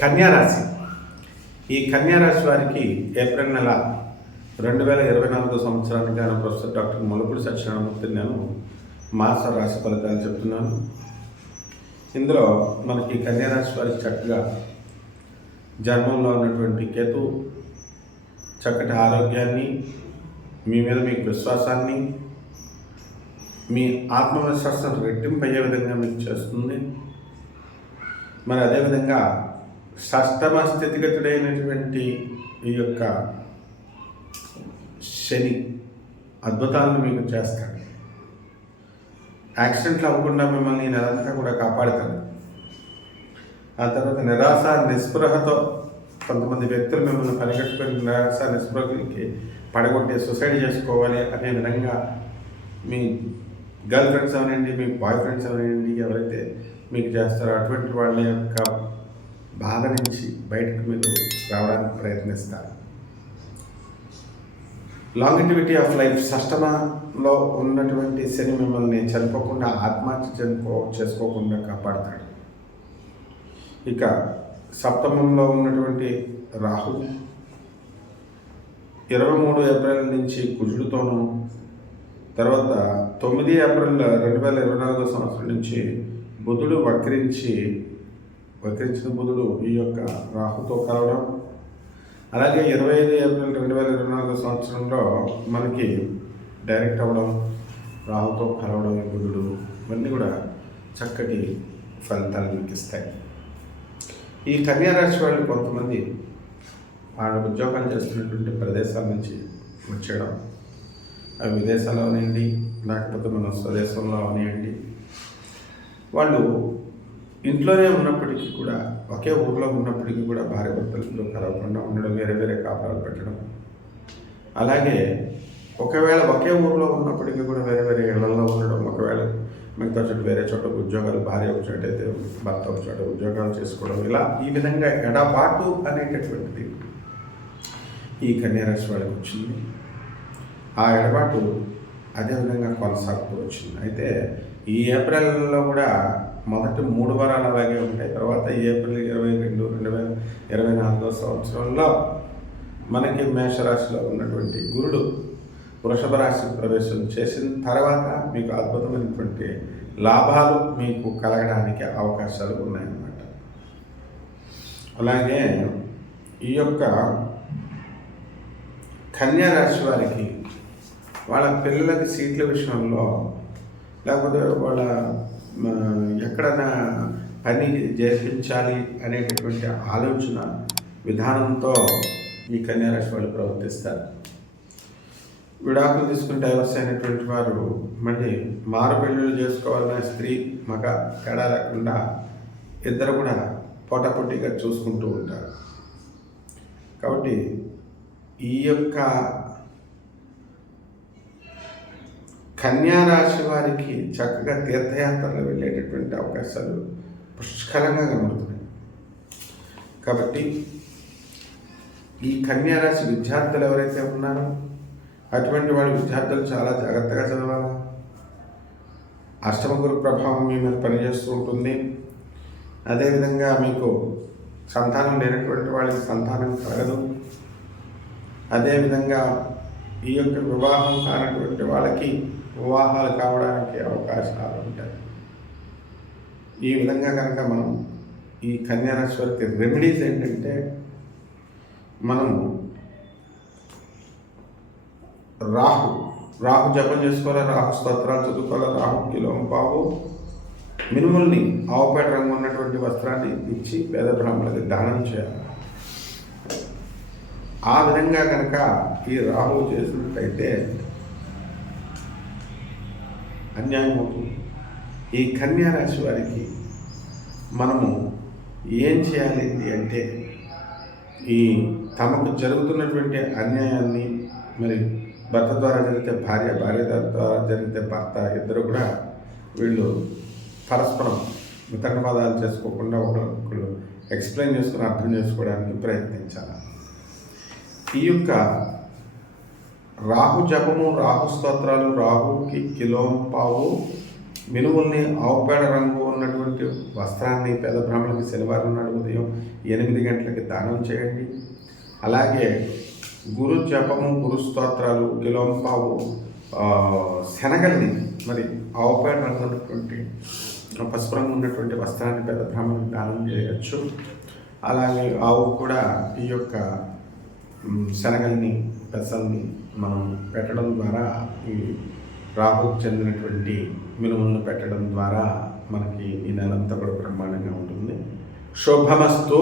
కన్యారాశి. ఈ కన్యారాశి వారికి ఏప్రిల్ నెల 2024 సంవత్సరానికి గాను ప్రొఫెసర్ డాక్టర్ ములపూడి సత్యనారాయణమూర్తి నేను మాస రాశి ఫలితాలు చెప్తున్నాను. ఇందులో మనకి కన్యారాశి వారికి చక్కగా జన్మంలో ఉన్నటువంటి కేతు చక్కటి ఆరోగ్యాన్ని, మీ మీద మీకు విశ్వాసాన్ని, మీ ఆత్మవిశ్వాసం రెట్టింపు అయ్యే విధంగా మీకు చేస్తుంది. మరి అదేవిధంగా షష్టమ స్థితిగతుడైనటువంటి ఈ యొక్క శని అద్భుతాలను మీకు చేస్తాడు. యాక్సిడెంట్లు అవ్వకుండా మిమ్మల్ని నెలంతా కూడా కాపాడుతాడు. ఆ తర్వాత నిరాశ నిస్పృహతో కొంతమంది వ్యక్తులు మిమ్మల్ని పరిగెట్టుకుని నిరాశ నిస్పృహకి పడగొట్టి సూసైడ్ చేసుకోవాలి అనే విధంగా మీ గర్ల్ ఫ్రెండ్స్ అవనండి, మీ బాయ్ ఫ్రెండ్స్ అవనండి, ఎవరైతే మీకు చేస్తారో అటువంటి వాళ్ళ యొక్క బాధ నుంచి బయటకు మీరు రావడానికి ప్రయత్నిస్తారు. లాంగిటివిటీ ఆఫ్ లైఫ్ షష్టమలో ఉన్నటువంటి శని మిమ్మల్ని చనిపోకుండా ఆత్మహత్య చేసుకోకుండా కాపాడుతాడు. ఇక సప్తమంలో ఉన్నటువంటి రాహు 23 ఏప్రిల్ నుంచి కుజుడితోనూ, తర్వాత 9 ఏప్రిల్ 2024 సంవత్సరం నుంచి బుధుడు వక్రించిన బుధుడు ఈ యొక్క రాహుతో కలవడం, అలాగే 25 ఏప్రిల్ 2024 సంవత్సరంలో మనకి డైరెక్ట్ అవ్వడం, రాహుతో కలవడం ఈ బుధుడు, ఇవన్నీ కూడా చక్కటి ఫలితాలు మీకు ఇస్తాయి. ఈ కన్యారాశి వాళ్ళు కొంతమంది వాళ్ళ ఉద్యోగాలు చేస్తున్నటువంటి ప్రదేశాల నుంచి వచ్చేయడం, అవి విదేశాల్లో అవనివ్వండి, లేకపోతే మన స్వదేశంలో అవనివ్వండి, వాళ్ళు ఇంట్లోనే ఉన్నప్పటికీ కూడా, ఒకే ఊర్లో ఉన్నప్పటికీ కూడా భార్య భర్తలతో కలవకుండా ఉండడం, వేరే వేరే కాపురాలు పెట్టడం, అలాగే ఒకవేళ ఒకే ఊర్లో ఉన్నప్పటికీ కూడా వేరే వేరే ఇళ్లలో ఉండడం, ఒకవేళ మిగతా చోట వేరే చోట ఉద్యోగాలు, భార్య ఒక చోట అయితే భర్త ఒక చోట ఉద్యోగాలు చేసుకోవడం, ఇలా ఈ విధంగా ఎడబాటు అనేటటువంటిది ఈ కన్యారాశి వాళ్ళకి వచ్చింది. ఆ ఎడబాటు అదేవిధంగా కొనసాగుతూ వచ్చింది. అయితే ఈ ఏప్రిల్లో కూడా మొదటి 3 వారాలు అలాగే ఉంటాయి. తర్వాత ఏప్రిల్ 22, 2024 సంవత్సరంలో మనకి మేషరాశిలో ఉన్నటువంటి గురుడు వృషభ రాశి ప్రవేశం చేసిన తర్వాత మీకు అద్భుతమైనటువంటి లాభాలు మీకు కలగడానికి అవకాశాలు ఉన్నాయన్నమాట. అలాగే ఈ యొక్క కన్యారాశి వారికి వాళ్ళ పిల్లలకి సీట్ల విషయంలో, లేకపోతే వాళ్ళ ఎక్కడైనా పని జరిపించాలి అనేటటువంటి ఆలోచన విధానంతో ఈ కన్యారాశి వాళ్ళు ప్రవర్తిస్తారు. విడాకులు తీసుకుని డైవర్స్ అయినటువంటి వారు మళ్ళీ మారు పెళ్ళిళ్ళు చేసుకోవాలనే స్త్రీ మగ తేడా లేకుండా ఇద్దరు కూడా పోటాపోటీగా చూసుకుంటూ ఉంటారు. కాబట్టి ఈ యొక్క కన్యారాశి వారికి చక్కగా తీర్థయాత్రలు వెళ్ళేటటువంటి అవకాశాలు పుష్కలంగా కనబడుతున్నాయి. కాబట్టి ఈ కన్యారాశి విద్యార్థులు ఎవరైతే ఉన్నారో అటువంటి వాళ్ళ విద్యార్థులు చాలా జాగ్రత్తగా చదవాలి. అష్టమ గురు ప్రభావం మీ మీద పనిచేస్తూ ఉంటుంది. అదేవిధంగా మీకు సంతానం లేనటువంటి వాళ్ళకి సంతానం కలగదు. అదేవిధంగా ఈ యొక్క వివాహం కానటువంటి వాళ్ళకి వివాహాలు కావడానికి అవకాశాలు ఉంటాయి. ఈ విధంగా కనుక మనం ఈ కన్యారాశి వారికి రెమెడీస్ ఏంటంటే, మనము రాహు జపం చేసుకోవాలి, రాహు స్తోత్రాలు చదువుకోవాలి, రాహు కిలోంపావు మినుముల్ని ఆవుపేట రంగు ఉన్నటువంటి వస్త్రాన్ని ఇచ్చి పేద బ్రాహ్మణులకి దానం చేయాలి. ఆ విధంగా కనుక ఈ రాహు చేసినట్టయితే అన్యాయం అవుతుంది. ఈ కన్యారాశి వారికి మనము ఏం చేయాలి అంటే, ఈ తమకు జరుగుతున్నటువంటి అన్యాయాన్ని, మరి భర్త ద్వారా జరిగితే భార్య, భార్య ద్వారా జరిగితే భర్త, ఇద్దరు కూడా వీళ్ళు పరస్పరం వితండవాదాలు చేసుకోకుండా ఒకరు ఎక్స్ప్లెయిన్ చేసుకుని అర్థం చేసుకోవడానికి ప్రయత్నించాలి. ఈ యొక్క రాహు జపము, రాహు స్తోత్రాలు, రాహుకి కిలోంపావు మినుముల్ని ఆవుపేడ రంగు ఉన్నటువంటి వస్త్రాన్ని పేద బ్రాహ్మణులకి శనివారం నాడు ఉదయం 8 గంటలకి దానం చేయండి. అలాగే గురు జపము, గురు స్తోత్రాలు, కిలోంపావు శనగల్ని మరి ఆవుపేడ రంగు ఉన్నటువంటి పసుపు రంగు ఉన్నటువంటి వస్త్రాన్ని పేద బ్రాహ్మణులకు దానం చేయవచ్చు. అలాగే ఆవు కూడా ఈ యొక్క శనగల్ని, పెసల్ని మనం పెట్టడం ద్వారా ఈ రాహుకు చెందినటువంటి మినుములను పెట్టడం ద్వారా మనకి ఈ నెలంతా కూడా బ్రహ్మాండంగా ఉంటుంది. శుభమస్తు.